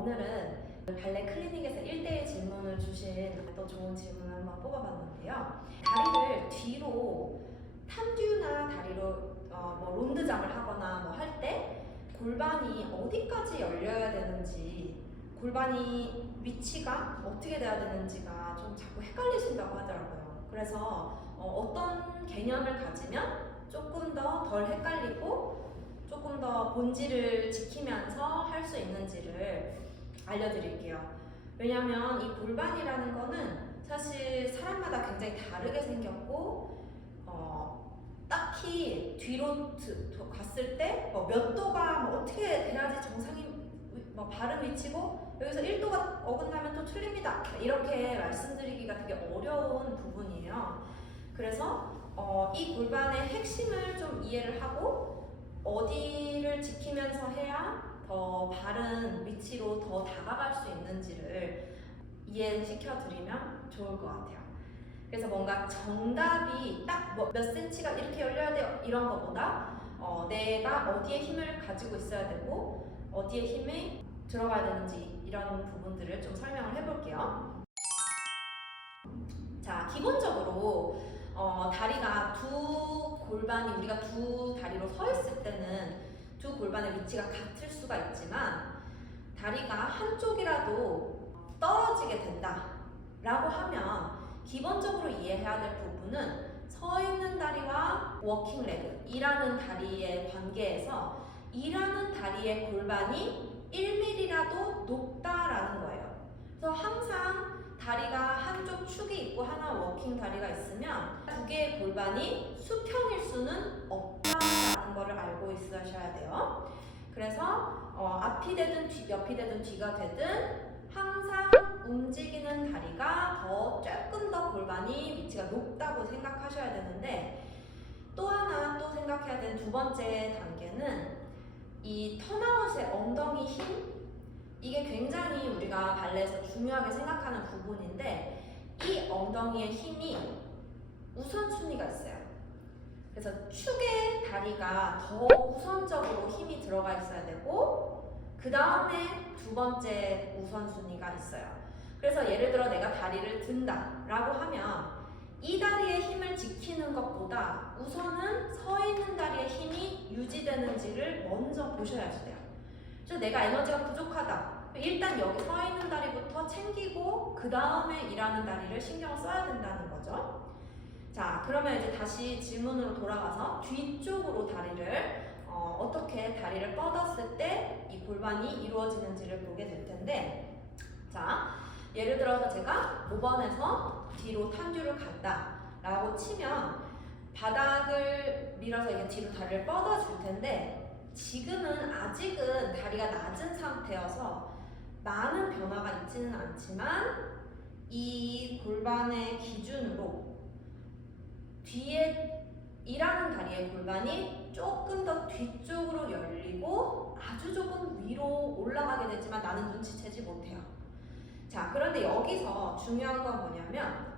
오늘은 발레 클리닉에서 1대1 질문을 주신 또 좋은 질문을 한번 뽑아봤는데요. 다리를 뒤로 탄듀나 다리로 뭐 론드장을 하거나 뭐 할 때 골반이 어디까지 열려야 되는지, 골반이 위치가 어떻게 돼야 되는지가 좀 자꾸 헷갈리신다고 하더라고요. 그래서 어떤 개념을 가지면 조금 더 덜 헷갈리고 조금 더 본질을 지키면서 할 수 있는지를 알려드릴게요. 왜냐면 이 골반이라는 거는 사실 사람마다 굉장히 다르게 생겼고 딱히 뒤로 갔을 때 몇 도가 어떻게 돼야지 정상인 바른 위치고 여기서 1도가 어긋나면 또 틀립니다. 이렇게 말씀드리기가 되게 어려운 부분이에요. 그래서 이 골반의 핵심을 좀 이해를 하고 어디를 지키면서 해야 더 바른 위치로 더 다가갈 수 있는지를 이해시켜 드리면 좋을 것 같아요. 그래서 뭔가 정답이 딱 몇 센치가 이렇게 열려야 돼요 이런 것보다 내가 어디에 힘을 가지고 있어야 되고 어디에 힘이 들어가야 되는지 이런 부분들을 좀 설명을 해볼게요. 자, 기본적으로 다리가 우리가 두 다리로 서 있을 때는 두 골반의 위치가 같을 수가 있지만 다리가 한쪽이라도 떨어지게 된다 라고 하면 기본적으로 이해해야 될 부분은 서 있는 다리와 워킹 레그, 일하는 다리의 관계에서 일하는 다리의 골반이 1mm라도 높다라는 거예요. 그래서 항상 다리가 한쪽 축이 있고 하나 워킹 다리가 있으면 두 개의 골반이 수평일 수는 없다라는 거를 알고 있으셔야 돼요. 그래서 앞이 되든 옆이 되든 뒤가 되든 항상 움직이는 다리가 조금 더 골반이 위치가 높다고 생각하셔야 되는데 또 하나 또 생각해야 되는 두 번째 단계는 이 턴아웃의 엉덩이 힘, 이게 굉장히 우리가 발레에서 중요하게 생각하는 부분인데 이 엉덩이의 힘이 우선순위가 있어요. 그래서 축의 다리가 더 우선적으로 힘이 들어가 있어야 되고 그 다음에 두 번째 우선순위가 있어요. 그래서 예를 들어 내가 다리를 든다 라고 하면 이 다리의 힘을 지키는 것보다 우선은 서 있는 다리의 힘이 유지되는지를 먼저 보셔야 돼요. 그래서 내가 에너지가 부족하다. 일단 여기 서 있는 다리부터 챙기고 그 다음에 일하는 다리를 신경을 써야 된다는 거죠. 자, 그러면 이제 다시 질문으로 돌아가서 뒤쪽으로 다리를 어떻게 다리를 뻗었을 때 이 골반이 이루어지는지를 보게 될 텐데, 자, 예를 들어서 제가 5번에서 뒤로 탄듀를 간다 라고 치면 바닥을 밀어서 이게 뒤로 다리를 뻗어줄 텐데 지금은 아직은 다리가 낮은 상태여서 많은 변화가 있지는 않지만 이 골반의 기준으로 뒤에 일하는 다리의 골반이 조금 더 뒤쪽으로 열리고 아주 조금 위로 올라가게 되지만 나는 눈치채지 못해요. 자, 그런데 여기서 중요한 건 뭐냐면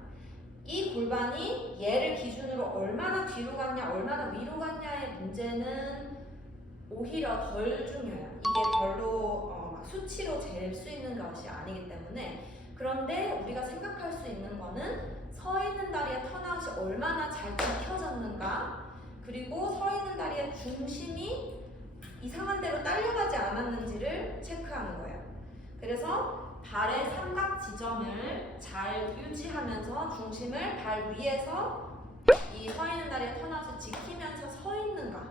이 골반이 얘를 기준으로 얼마나 뒤로 갔냐 얼마나 위로 갔냐의 문제는 오히려 덜 중요해요. 이게 별로 수치로 잴 수 있는 것이 아니기 때문에. 그런데 우리가 생각할 수 있는 거는 서 있는 다리의 턴아웃이 얼마나 잘 지켜졌는가, 그리고 서 있는 다리의 중심이 이상한 데로 딸려가지 않았는지를 체크하는 거예요. 그래서 발의 삼각 지점을 잘 유지하면서 중심을 발 위에서 이 서 있는 다리의 턴아웃을 지키면서 서 있는가,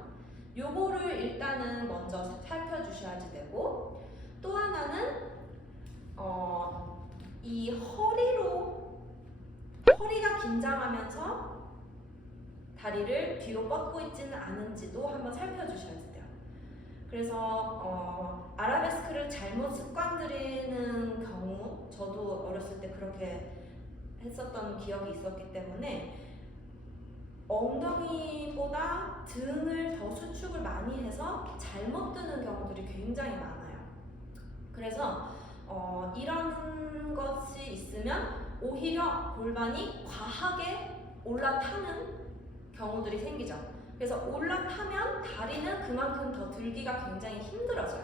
요거를 일단은 먼저 살펴주셔야지 되고, 또 하나는 이 허리가 긴장하면서 다리를 뒤로 뻗고 있지는 않은지도 한번 살펴주셔야 돼요. 그래서 아라베스크를 잘못 습관 들이는 경우, 저도 어렸을 때 그렇게 했었던 기억이 있었기 때문에 엉덩이보다 등을 더 수축을 많이 해서 잘못 드는 경우들이 굉장히 많아요. 그래서 이런 것이 있으면 오히려 골반이 과하게 올라타는 경우들이 생기죠. 그래서 올라타면 다리는 그만큼 더 들기가 굉장히 힘들어져요.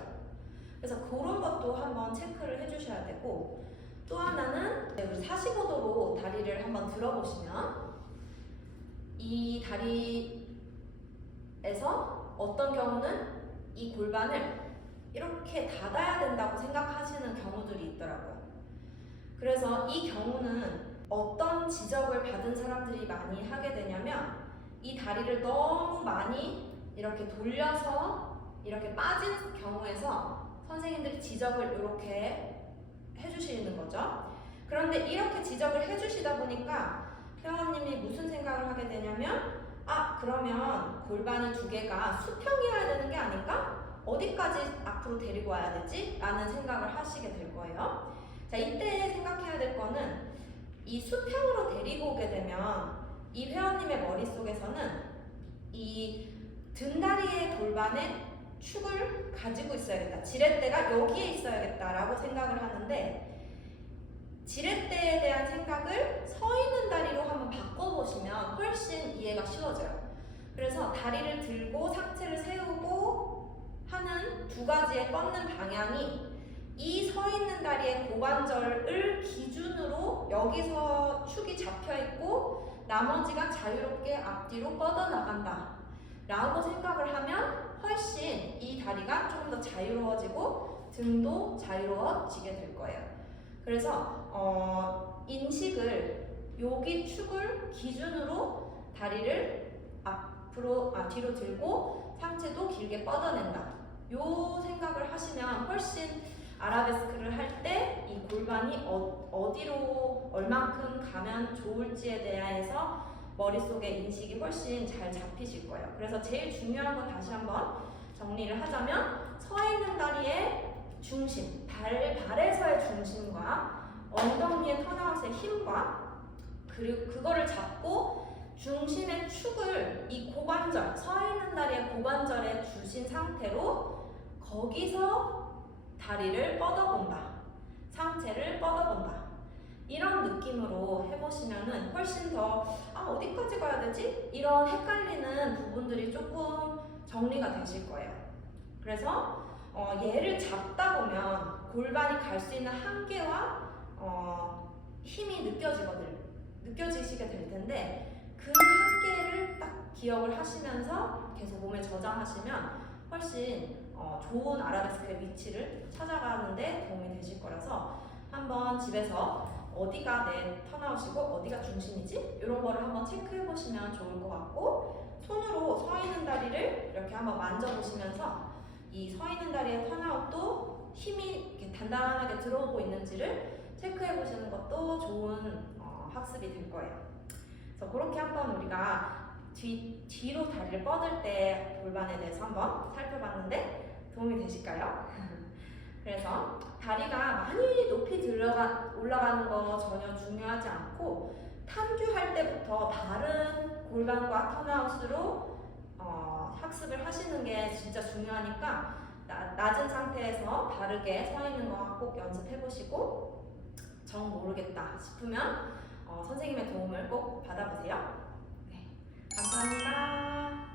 그래서 그런 것도 것도 한번 체크를 해주셔야 되고, 또 하나는 우리 45도로 다리를 한번 들어보시면 이 다리에서 어떤 경우는 이 골반을 이렇게 닫아야 된다고 생각하시는 경우들이 있더라고요. 그래서 이 경우는 어떤 지적을 받은 사람들이 많이 하게 되냐면 이 다리를 너무 많이 이렇게 돌려서 이렇게 빠진 경우에서 선생님들이 지적을 이렇게 해주시는 거죠. 그런데 이렇게 지적을 해주시다 보니까 회원님이 무슨 생각을 하게 되냐면 그러면 골반을 두 개가 수평이어야 되는 게 아닌가? 어디까지 앞으로 데리고 와야 되지? 라는 생각을 하시게 될 거예요. 자, 이때 생각해야 될 거는 이 수평으로 데리고 오게 되면 이 회원님의 머릿속에서는 이 등다리의 골반의 축을 가지고 있어야겠다. 지렛대가 여기에 있어야겠다라고 생각을 하는데, 지렛대에 대한 생각을 서 있는 다리로 한번 바꿔보시면 훨씬 이해가 쉬워져요. 그래서 다리를 들고 상체를 세우고 하는 두 가지의 뻗는 방향이 이 서 있는 다리의 고관절을 기준으로 여기서 축이 잡혀 있고 나머지가 자유롭게 앞뒤로 뻗어나간다 라고 생각을 하면 훨씬 이 다리가 조금 더 자유로워지고 등도 자유로워지게 될 거예요. 그래서 인식을 여기 축을 기준으로 다리를 뒤로 들고 상체도 길게 뻗어낸다. 요 생각을 하시면 훨씬 아라베스크를 할 때 이 골반이 어디로 얼만큼 가면 좋을지에 대해서 머릿속에 인식이 훨씬 잘 잡히실 거예요. 그래서 제일 중요한 건 다시 한번 정리를 하자면 서 있는 다리의 중심, 발에서의 중심과 엉덩이의 턴아웃의 힘과 그리고 그거를 잡고 중심의 축을 이 고관절, 서 있는 다리의 고관절에 주신 상태로 거기서 다리를 뻗어본다. 상체를 뻗어본다. 이런 느낌으로 해보시면은 훨씬 더 어디까지 가야 되지? 이런 헷갈리는 부분들이 조금 정리가 되실 거예요. 그래서 얘를 잡다 보면 골반이 갈 수 있는 한계와 힘이 느껴지시게 될 텐데 그 한계를 딱 기억을 하시면서 계속 몸에 저장하시면 훨씬 좋은 아라베스크의 위치를 찾아가는데 도움이 되실 거라서 한번 집에서 어디가 내 턴아웃이고 어디가 중심이지? 이런 거를 한번 체크해 보시면 좋을 것 같고, 손으로 서 있는 다리를 이렇게 한번 만져보시면서 이 서 있는 다리의 턴아웃도 힘이 이렇게 단단하게 들어오고 있는지를 체크해 보시는 것도 좋은 학습이 될 거예요. 그래서 그렇게 한번 우리가 뒤로 다리를 뻗을 때 골반에 대해서 한번 살펴봤는데 도움이 되실까요? 그래서 다리가 많이 높이 올라가는 거 전혀 중요하지 않고 탐규할 때부터 바른 골반과 턴아웃으로 학습을 하시는 게 진짜 중요하니까 낮은 상태에서 바르게 서 있는 거 꼭 연습해 보시고 정 모르겠다 싶으면 선생님의 도움을 꼭 받아보세요. 네, 감사합니다.